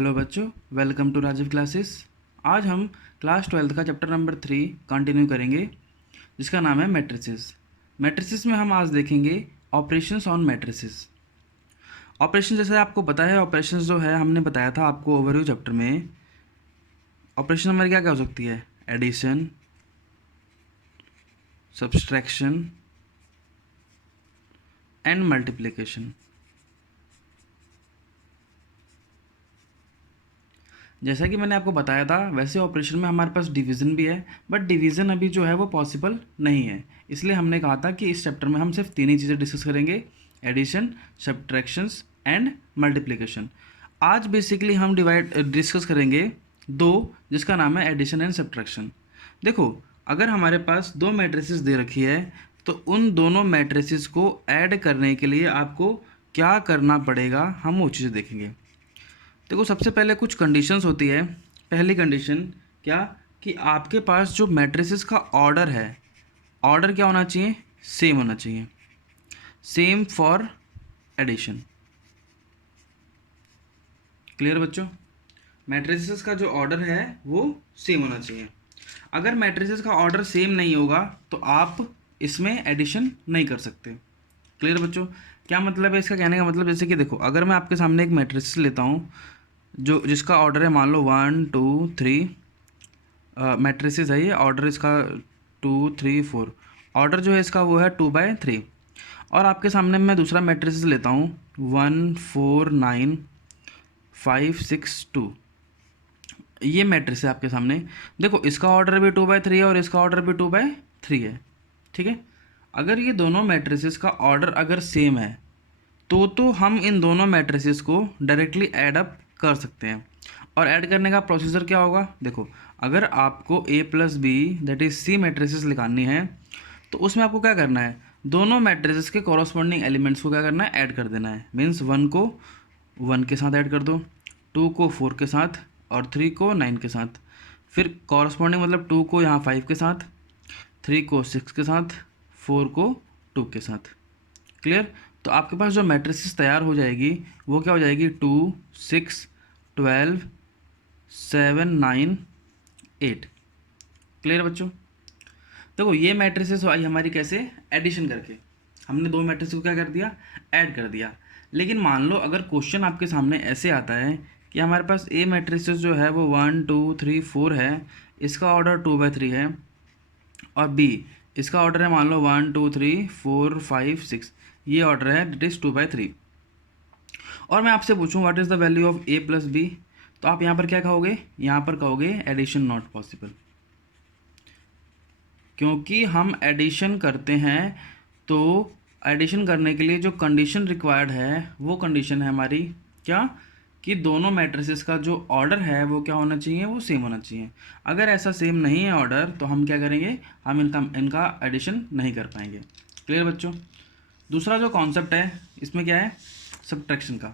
Hello बच्चों, welcome to Rajiv classes. आज हम क्लास 12 का चैप्टर नंबर 3 कंटिन्यू करेंगे, जिसका नाम है मैट्रिसेस। मैट्रिसेस में हम आज देखेंगे ऑपरेशंस ऑन मैट्रिसेस। ऑपरेशन जैसे आपको पता है, ऑपरेशंस जो है हमने बताया था आपको ओवरव्यू चैप्टर में। ऑपरेशन हमारी क्या क्या हो सकती है? Addition, subtraction and multiplication. जैसा कि मैंने आपको बताया था, वैसे ऑपरेशन में हमारे पास डिवीज़न भी है, बट डिवीज़न अभी जो है वो पॉसिबल नहीं है। इसलिए हमने कहा था कि इस चैप्टर में हम सिर्फ तीन ही चीज़ें डिस्कस करेंगे, एडिशन, सब्ट्रैक्शंस एंड मल्टीप्लिकेशन। आज बेसिकली हम डिस्कस करेंगे दो, जिसका नाम है एडिशन एंड सब्ट्रैक्शन। देखो, अगर हमारे पास दो मैट्रिसेस दे रखी है, तो उन दोनों मैट्रिसेस को ऐड करने के लिए आपको क्या करना पड़ेगा, हम वो चीज़ें देखेंगे। देखो, सबसे पहले कुछ कंडीशंस होती है। पहली कंडीशन क्या, कि आपके पास जो मैट्रिसेस का ऑर्डर है, ऑर्डर क्या होना चाहिए? सेम होना चाहिए। Same for addition. क्लियर बच्चों? मैट्रिसेस का जो ऑर्डर है वो सेम होना चाहिए। अगर मैट्रिसेस का ऑर्डर सेम नहीं होगा तो आप इसमें एडिशन नहीं कर सकते। क्लियर बच्चों? क्या मतलब है इसका कहने का मतलब? जैसे कि देखो, अगर मैं आपके सामने एक मैट्रिसेस लेता हूँ जो जिसका ऑर्डर है, मान लो 1 2 3 मैट्रिसेस है ये, ऑर्डर इसका 2 3 4, ऑर्डर जो है इसका वो है 2/3। और आपके सामने मैं दूसरा मैट्रिसेस लेता हूँ 1 4 9 5 6 2, ये मैट्रिक्स है आपके सामने। देखो, इसका ऑर्डर भी 2/3 है और इसका ऑर्डर भी 2/3 है। ठीक है, अगर ये दोनों मैट्रिसेस का ऑर्डर अगर सेम है तो हम इन दोनों मैट्रिसेस को डायरेक्टली ऐड अप कर सकते हैं। और ऐड करने का प्रोसीजर क्या होगा? देखो, अगर आपको a plus B that is C matrices निकालनी है, तो उसमें आपको क्या करना है? दोनों मैट्रिसेस के कॉरस्पॉन्डिंग एलिमेंट्स को क्या करना है? ऐड कर देना है। मीन्स 1 को 1 के साथ ऐड कर दो, 2 को 4 के साथ और 3 को 9 के साथ। फिर कॉरस्पॉन्डिंग मतलब 2 को यहाँ 5 के साथ, 3 को 6 के साथ, 4 को 2 के साथ। क्लियर? तो आपके पास जो मैट्रिसेस तैयार हो जाएगी वो क्या हो जाएगी? 2 6 12 7 9 8। क्लियर बच्चों? देखो, ये मैट्रिसेस आई हमारी कैसे? एडिशन करके। हमने दो मैट्रिसेस को क्या कर दिया? ऐड कर दिया। लेकिन मान लो अगर क्वेश्चन आपके सामने ऐसे आता है कि हमारे पास ए मैट्रिसेस जो है वो 1 2 3 4 है, इसका ऑर्डर 2/3 है, और बी इसका ऑर्डर है मान लो 1 2 3 4 5 6, ये ऑर्डर है दैट इज 2/3। और मैं आपसे पूछूं what is the value of a plus B, तो आप यहाँ पर क्या कहोगे? यहाँ पर कहोगे एडिशन नॉट पॉसिबल। क्योंकि हम एडिशन करते हैं, तो एडिशन करने के लिए जो कंडीशन रिक्वायर्ड है वो कंडीशन है हमारी क्या, कि दोनों मैट्रिसेस का जो ऑर्डर है वो क्या होना चाहिए? वो सेम होना चाहिए। अगर ऐसा सेम नहीं है ऑर्डर, तो हम क्या करेंगे? हम इनका एडिशन नहीं कर पाएंगे। क्लियर बच्चों? दूसरा जो कॉन्सेप्ट है इसमें क्या है? सब्ट्रैक्शन का।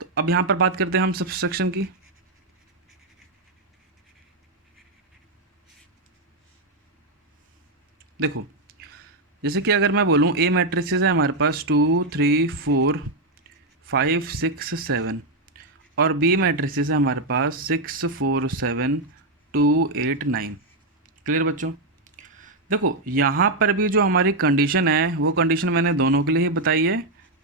तो अब यहाँ पर बात करते हैं हम सब्ट्रैक्शन की। देखो, जैसे कि अगर मैं बोलूँ ए मैट्रिसेस है हमारे पास 2 3 4 5 6 7, और बी मैट्रिसेस है हमारे पास 6 4 7 2 8 9। क्लियर बच्चों? देखो, यहाँ पर भी जो हमारी कंडीशन है वो कंडीशन मैंने दोनों के लिए ही बताई है,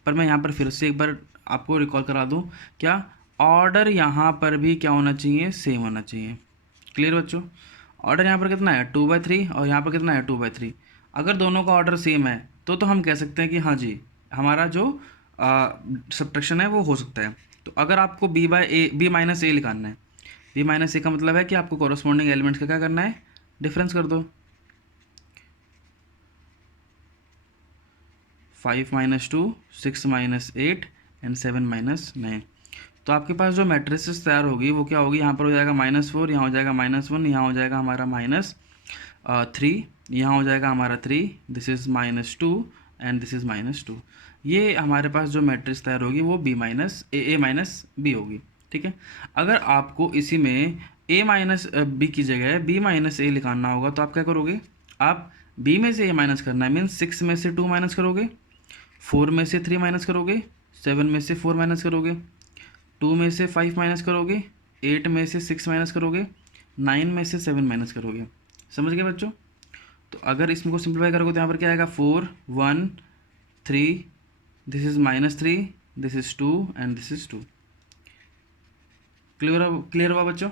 पर मैं यहाँ पर फिर से एक बार आपको रिकॉल करा दूँ। क्या? ऑर्डर यहाँ पर भी क्या होना चाहिए? सेम होना चाहिए। क्लियर बच्चों? ऑर्डर यहाँ पर कितना है? 2/3, और यहाँ पर कितना है? 2/3। अगर दोनों का ऑर्डर सेम है तो हम कह सकते हैं कि हाँ जी, हमारा जो सब्ट्रैक्शन है वो हो सकता है। तो अगर आपको बी माइनस ए निकालना है, बी माइनस ए का मतलब है कि आपको कॉरस्पॉन्डिंग एलिमेंट्स का क्या करना है? डिफरेंस कर दो। 5 - 2 6 - 8 एंड 7 - 9। तो आपके पास जो मैट्रिसेस तैयार होगी वो क्या होगी? यहाँ पर हो जाएगा -4, यहाँ हो जाएगा -1, यहाँ हो जाएगा हमारा -3, यहाँ हो जाएगा हमारा 3, this is -2 and this is -2। ये हमारे पास जो मैट्रिक्स तैयार होगी वो a - b होगी। ठीक है, अगर आपको इसी में a - b की जगह b - a निकालना होगा, तो आप क्या करोगे? आप b में से a माइनस करना है, मीन्स 6 में से 2 माइनस करोगे, 4 में से 3 माइनस करोगे, 7 में से 4 माइनस करोगे, 2 में से 5 माइनस करोगे, 8 में से 6 माइनस करोगे, 9 में से 7 माइनस करोगे। समझ गए बच्चों? तो अगर इसमें को सिंप्लीफाई करोगे तो यहाँ पर क्या आएगा 4 1 3, this is -3, this is 2 and this is 2। Clear हुआ बच्चों?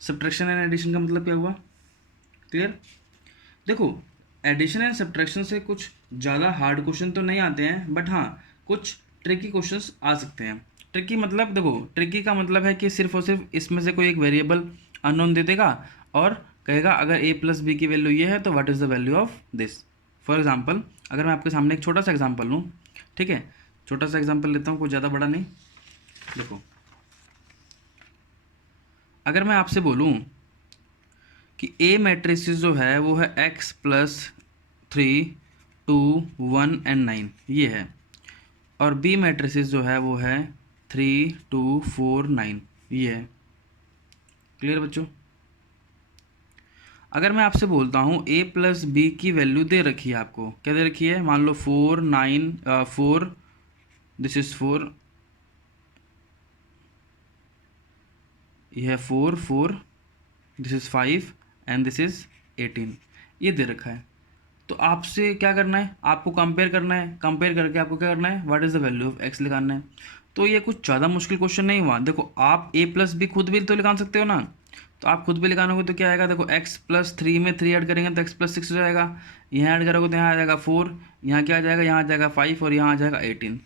सब्ट्रैक्शन एंड एडिशन का मतलब क्या हुआ? क्लियर? देखो, एडिशन एंड सब्ट्रैक्शन से कुछ ज़्यादा हार्ड क्वेश्चन तो नहीं आते हैं, बट हाँ कुछ ट्रिकी क्वेश्चंस आ सकते हैं। ट्रिकी मतलब, देखो ट्रिकी का मतलब है कि सिर्फ और सिर्फ इसमें से कोई एक वेरिएबल अननोन दे देगा और कहेगा अगर a प्लस बी की वैल्यू ये है तो what is the value of this. For example, अगर मैं आपके सामने एक छोटा सा एग्जांपल लूँ, ठीक है, छोटा सा एग्जांपल लेता हूँ, कोई ज़्यादा बड़ा नहीं। देखो, अगर मैं आपसे बोलूँ कि ए मैट्रिसेस जो है वो है x प्लस 3 2 1 एंड 9 ये है, और बी मैट्रिसेस जो है वो है 3 2 4 9 ये है। क्लियर बच्चों? अगर मैं आपसे बोलता हूँ a प्लस बी की वैल्यू दे रखी है, आपको क्या दे रखी है, मान लो 4 9 4, दिस इज 4, यह है 4 4, this is 5 and this is 18, ये दे रखा है। तो आपसे क्या करना है, आपको कंपेयर करना है, कंपेयर करके आपको क्या करना है, what is the value of x निकालना है। तो ये कुछ ज़्यादा मुश्किल क्वेश्चन नहीं हुआ। देखो, आप a प्लस बी खुद भी तो निकाल सकते हो ना, तो आप खुद भी निकालोगे तो क्या आएगा, देखो x प्लस 3 में 3 ऐड करेंगे तो x प्लस 6 हो जाएगा, यहाँ ऐड करोगे तो यहाँ आ जाएगा 4, यहाँ क्या आ जाएगा, यहाँ आ जाएगा 5 और यहाँ आ जाएगा 18।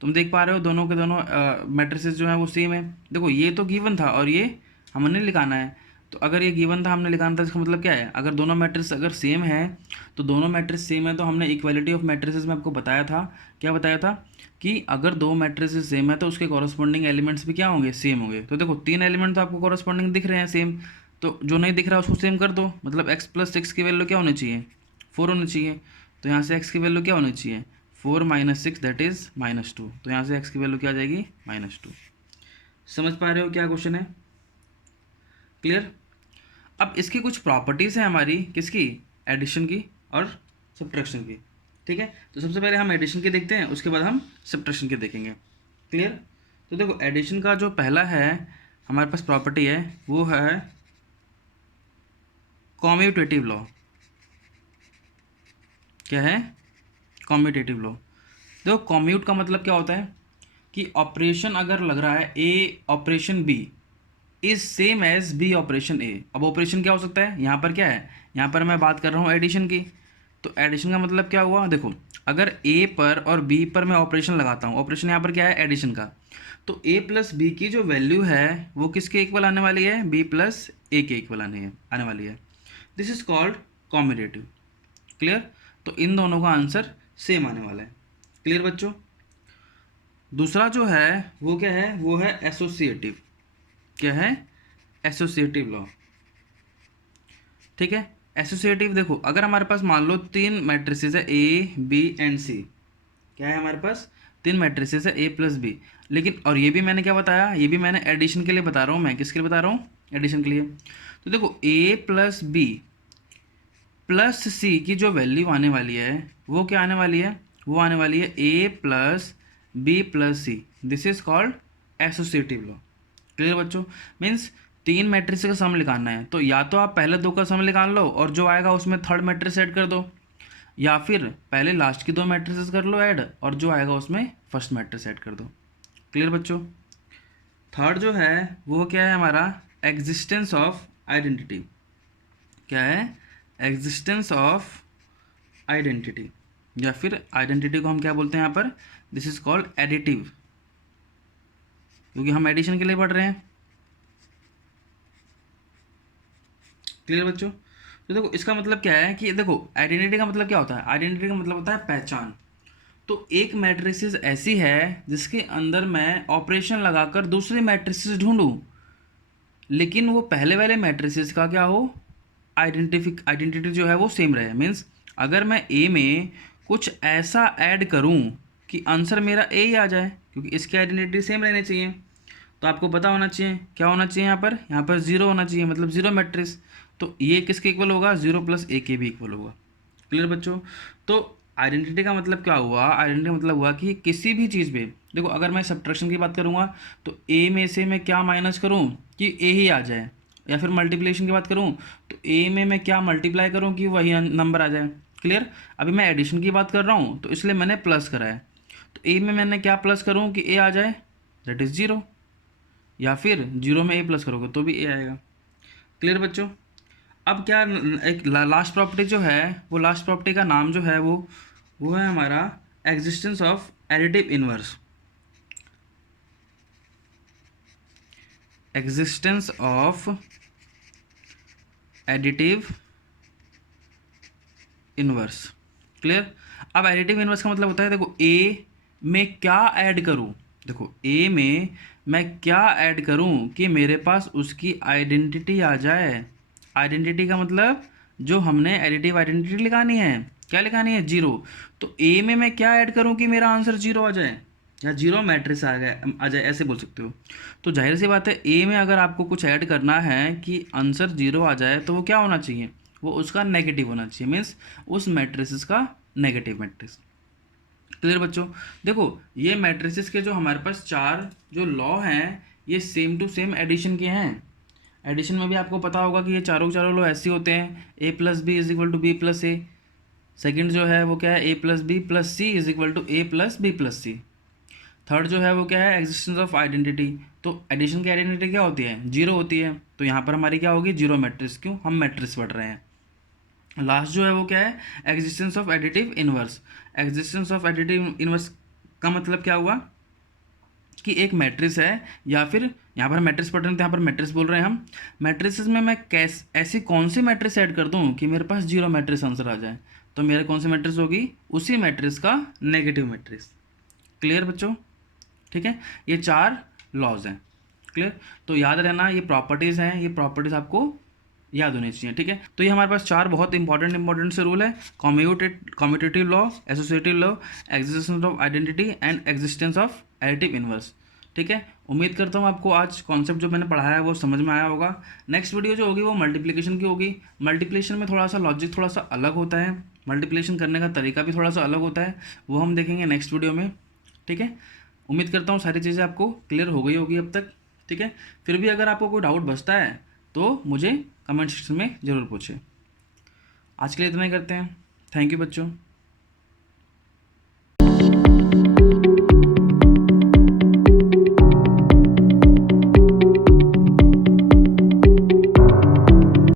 तुम देख पा रहे हो दोनों के दोनों मैट्रिसेस जो हैं वो सेम है। देखो, ये तो गिवन था और ये हमने लिखाना है। तो अगर ये गिवन था, हमने लिखाना था, इसका मतलब क्या है, अगर दोनों मैट्रिक्स अगर सेम है तो दोनों मैट्रिक्स सेम है, तो हमने इक्वालिटी ऑफ मैट्रिसेस में आपको बताया था, क्या बताया था कि अगर दो मैट्रिसेस सेम है तो उसके कॉरस्पॉन्डिंग एलिमेंट्स भी क्या होंगे, सेम होंगे। तो देखो, 3 एलिमेंट तो आपको कॉरस्पॉन्डिंग दिख रहे हैं सेम, तो जो नहीं दिख रहा उसको सेम कर दो। मतलब x प्लस 6 की वैल्यू क्या होनी चाहिए, 4 होनी चाहिए। तो यहाँ से x की वैल्यू क्या होनी चाहिए, 4 माइनस 6 दैट इज़ -2। तो यहाँ से x की वैल्यू क्या आ जाएगी, -2। समझ पा रहे हो क्या क्वेश्चन है? क्लियर? अब इसकी कुछ प्रॉपर्टीज़ हैं हमारी, किसकी, एडिशन की और सब्ट्रैक्शन की। ठीक है, तो सबसे पहले हम एडिशन के देखते हैं, उसके बाद हम सब्ट्रैक्शन के देखेंगे। क्लियर? तो देखो, एडिशन का जो पहला है हमारे पास प्रॉपर्टी है वो है कॉम्यूटेटिव लॉ। क्या है, कॉम्यूटेटिव लॉ। देखो, कॉम्यूट का मतलब क्या होता है कि ऑपरेशन अगर लग रहा है A operation B is same as B operation A. अब ऑपरेशन क्या हो सकता है, यहाँ पर क्या है, यहाँ पर मैं बात कर रहा हूँ एडिशन की। तो एडिशन का मतलब क्या हुआ, देखो अगर ए पर और बी पर मैं ऑपरेशन लगाता हूँ, ऑपरेशन यहाँ पर क्या है, एडिशन का, तो ए प्लस बी की जो वैल्यू है वो किसके इक्वल आने वाली है, बी प्लस ए के इक्वल आने वाली है। This is called commutative. Clear? तो इन दोनों का आंसर सेम आने वाला है। क्लियर बच्चों? दूसरा जो है वो क्या है, वो है एसोसिएटिव। क्या है, एसोसिएटिव लॉ। ठीक है, एसोसिएटिव, देखो अगर हमारे पास मान लो 3 मैट्रिसेस है ए बी एंड सी। क्या है हमारे पास, 3 मैट्रिसेस है ए प्लस बी, लेकिन और ये भी मैंने क्या बताया, ये भी मैंने एडिशन के लिए बता रहा हूँ, मैं किसके लिए बता रहा हूँ, एडिशन के लिए। तो देखो, ए प्लस बी प्लस सी की जो वैल्यू आने वाली है वो क्या आने वाली है, वो आने वाली है A plus B plus C. This is called associative law. Clear बच्चों? मीन्स 3 मैट्रिक्स का सम निकालना है, तो या तो आप पहले 2 का सम निकाल लो और जो आएगा उसमें थर्ड मैट्रिक्स ऐड कर दो, या फिर पहले लास्ट की 2 मैट्रिक्स कर लो ऐड और जो आएगा उसमें फर्स्ट मैट्रिक्स ऐड कर दो। क्लियर बच्चों? थर्ड जो है वो क्या है हमारा, एग्जिस्टेंस ऑफ आइडेंटिटी। क्या है, एग्जिस्टेंस ऑफ आइडेंटिटी, या फिर आइडेंटिटी को हम क्या बोलते हैं यहाँ पर, दिस इज कॉल्ड एडिटिव, क्योंकि हम एडिशन के लिए पढ़ रहे हैं। क्लियर बच्चों? तो देखो, इसका मतलब क्या है कि देखो, आइडेंटिटी का मतलब क्या होता है, आइडेंटिटी का मतलब होता है पहचान। तो एक मैट्रिसेस ऐसी है जिसके अंदर मैं ऑपरेशन लगाकर दूसरी मैट्रिसेस ढूंढूं, लेकिन वो पहले वाले मैट्रिसेस का क्या हो, आइडेंटिटी जो है वो सेम रहे। मीन्स अगर मैं ए में कुछ ऐसा ऐड करूं कि आंसर मेरा ए ही आ जाए, क्योंकि इसकी आइडेंटिटी सेम रहनी चाहिए। तो आपको पता होना चाहिए क्या होना चाहिए, यहाँ पर 0 होना चाहिए, मतलब 0 मैट्रिक्स। तो ये किसके इक्वल होगा, 0 प्लस ए के भी इक्वल होगा। क्लियर बच्चों? तो आइडेंटिटी का मतलब क्या हुआ, आइडेंटिटी का मतलब हुआ कि किसी भी चीज़ पे देखो, अगर मैं सब्ट्रैक्शन की बात करूँगा तो ए में से मैं क्या माइनस करूँ कि ए ही आ जाए, या फिर मल्टीप्लिकेशन की बात करूँ तो ए में मैं क्या मल्टीप्लाई करूँ कि वही नंबर आ जाए। क्लियर। अभी मैं एडिशन की बात कर रहा हूँ तो इसलिए मैंने प्लस करा है, तो ए में मैंने क्या प्लस करूँ कि ए आ जाए, दैट इज़ ज़ीरो, या फिर जीरो में ए प्लस करोगे तो भी ए आएगा। क्लियर बच्चों। अब क्या एक लास्ट प्रॉपर्टी जो है, वो लास्ट प्रॉपर्टी का नाम जो है वो है हमारा existence of additive inverse. Existence of additive inverse. Clear. अब एडिटिव इनवर्स का मतलब होता है, देखो ए में क्या ऐड करूं, देखो ए में मैं क्या ऐड करूं कि मेरे पास उसकी आइडेंटिटी आ जाए। आइडेंटिटी का मतलब जो हमने एडिटिव आइडेंटिटी लिखानी है, क्या लिखानी है, जीरो। तो ए में मैं क्या ऐड करूं कि मेरा आंसर जीरो आ जाए, या जीरो मैट्रिक्स आ जाए, ऐसे बोल सकते हो। तो जाहिर सी बात है, ए में अगर आपको कुछ ऐड करना है कि आंसर जीरो आ जाए तो वो क्या होना चाहिए, वो उसका नेगेटिव होना चाहिए, मीन्स उस मैट्रिसेस का नेगेटिव मैट्रिक्स। क्लियर बच्चों। देखो ये मैट्रिसेस के जो हमारे पास चार जो लॉ हैं, ये सेम टू सेम एडिशन के हैं। एडिशन में भी आपको पता होगा कि ये चारों के चारों लॉ ऐसे होते हैं, A plus B is equal to B plus A. Second जो है वो क्या है, A plus B plus C is equal to A plus B plus C. Third जो है वो क्या है, एग्जिस्टेंस ऑफ आइडेंटिटी। तो एडिशन की आइडेंटिटी क्या होती है, जीरो होती है, तो यहाँ पर हमारी क्या होगी, जीरो मैट्रिक्स, क्यों, हम मैट्रिक्स पढ़ रहे हैं। लास्ट जो है वो क्या है, existence of additive inverse. Existence of additive inverse का मतलब क्या हुआ कि एक मैट्रिक्स है, या फिर यहाँ पर मैट्रिक्स पढ़ रहे हैं तो यहाँ पर मैट्रिक्स बोल रहे हैं हम। मैट्रिक्स में मैं ऐसी कौन सी मैट्रिक्स ऐड कर दूँ कि मेरे पास जीरो मैट्रिक्स आंसर आ जाए, तो मेरे कौन सी मैट्रिक्स होगी, उसी मैट्रिक्स का नेगेटिव मैट्रिक्स। क्लियर बच्चों। ठीक है, ये चार लॉज हैं। क्लियर। तो याद रहना, ये प्रॉपर्टीज़ हैं, ये प्रॉपर्टीज़ आपको याद होनी चाहिए। ठीक है, तो ये हमारे पास चार बहुत इंपॉर्टेंट से रूल है, commutative law, associative law, existence of identity and existence of additive inverse. ठीक है, उम्मीद करता हूँ आपको आज कॉन्सेप्ट जो मैंने पढ़ाया है वो समझ में आया होगा। नेक्स्ट वीडियो जो होगी वो मल्टीप्लिकेशन की होगी। मल्टीप्लिकेशन में थोड़ा सा लॉजिक थोड़ा सा अलग होता है, मल्टीप्लिकेशन करने का तरीका भी थोड़ा सा अलग होता है, वो हम देखेंगे नेक्स्ट वीडियो में। ठीक है, उम्मीद करता हूँ सारी चीज़ें आपको क्लियर हो गई होगी अब तक। ठीक है, फिर भी अगर आपको कोई डाउट बचता है तो मुझे कमेंट सेक्शन में ज़रूर पूछें। आज के लिए इतना ही करते हैं। थैंक यू बच्चों।